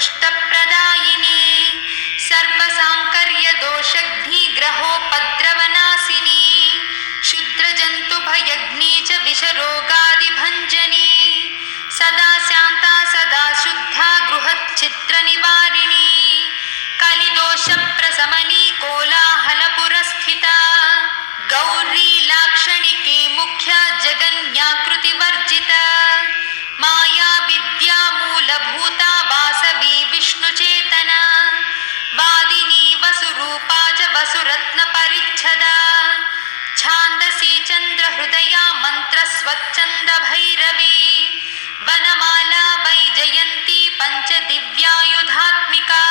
सर्वसृष्टप्रदायिनी सर्वसाङ्कर्यदोषघ्निग्रहोपद्रवनाशिनी क्षुद्रजन्तुभयग्नी च विषरोगादिभञ्जनी सदा शान्ता सदा शुद्धा गृहच्छिद्रनिवारिणी कलिदोषप्रशमनी कोलाहलपुरस्थिता गौरी लाक्षणिकी मुख्या जगन्याकृतिवर्जिता माया विद्या मूलभूता वासवी विष्णुचेतना वादिनी वसुरूपा च वसुरत्नपरिच्छदा छान्दसी चन्द्रहृदया मन्त्रस्वच्छन्दभैरवी वनमाला वैजयन्ती पञ्चदिव्यायुधात्मिका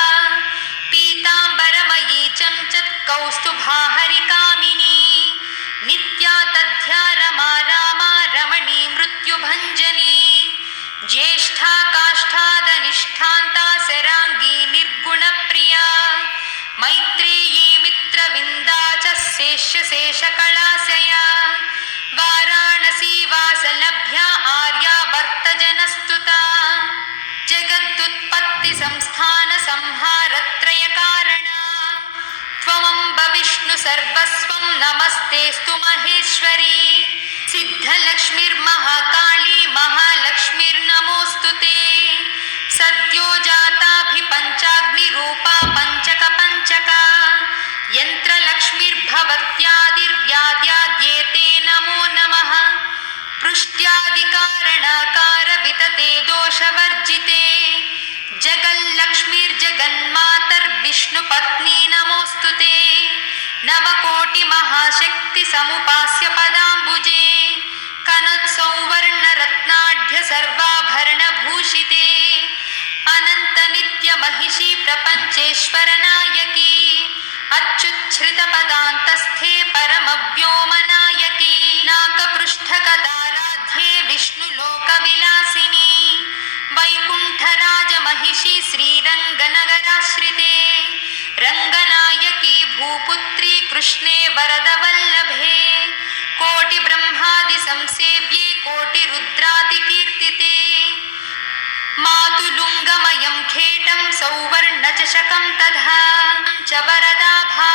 पीताम्बरमयी चञ्चत्कौस्तुभाहरिकामिनी नित्या तद्ध्या रमा रामा रमणी मृत्युभञ्जनी ज्येष्ठा काष्ठादनिष्ठान्ता शराङ्गी निर्गुणप्रिया मैत्रेयी मित्रविन्दा च शेषकलाशया वाराणसी वासलभ्या आर्यावर्तजनस्तुता जगदुत्पत्तिसंस्थानसंहारत्रयकारणा त्वमम्ब विष्णु सर्वस्वं नमस्तेऽस्तु महेश्वरी सिद्धलक्ष्मीर्महाकाली महालक्ष्मीर्नमोऽस्तु ते सद्यो जाताभिपञ्चाग्निरूपा पञ्चका यन्त्रलक्ष्मीर्भवत्यादिर्व्याद्याद्येते नमो नमः पृष्ट्यादिकारणकार वितते दोषवर्जिते जगल्लक्ष्मीर्जगन्मातर्विष्णुपत्नी नमोऽस्तु ते नवकोटिमहाशक्तिसमुपास्य पदाम्बुजे कनत्सौवर्णरत्नाढ्य सर्वाभरणभूषिते अनन्तनित्यमहिषी प्रपञ्चेश्वरनायकी अच्युच्छ्रितपदान्तस्थे परमव्योमनायकी नाकपृष्ठगदाराध्ये विष्णुलोकविलासिनी वैकुण्ठराजमहिषी श्रीरङ्गनगराश्रिते रङ्गनायकी भूपुत्री कृष्णे वरदवल्लभे कोटिब्रह्मादिसंसेव्ये कोटिरुद्रादिकीर्तिते मातुलुङ्गमयं खेटं सौवर्णचषकं तथा च वरदाभा